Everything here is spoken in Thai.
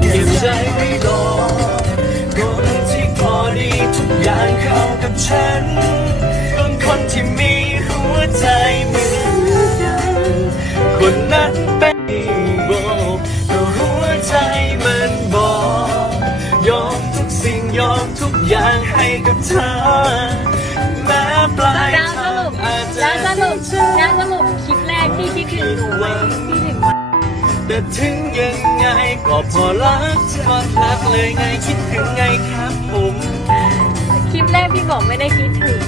เก็บใจไว้รอคนที่พอดีทุกอย่างเข้ากับฉันเป็นคนที่มีหัวใจเหมือนกันคนนั้นเป็นบแต่หัวใจมันบอกยอมทุกสิ่งยอมทุกอย่างให้กับเธอแม้ปลายแล้วสทารุงปอาจจะ แล้วสรุปแล้วสรุปคลิปแรกที่คิดถึงหนูไหมคิดถึงไหม แต่ถึงยังไงก็พอรักพอรักเลยไงคิดถึงไงครับผม คลิปแรกพี่บอกไม่ได้คิดถึง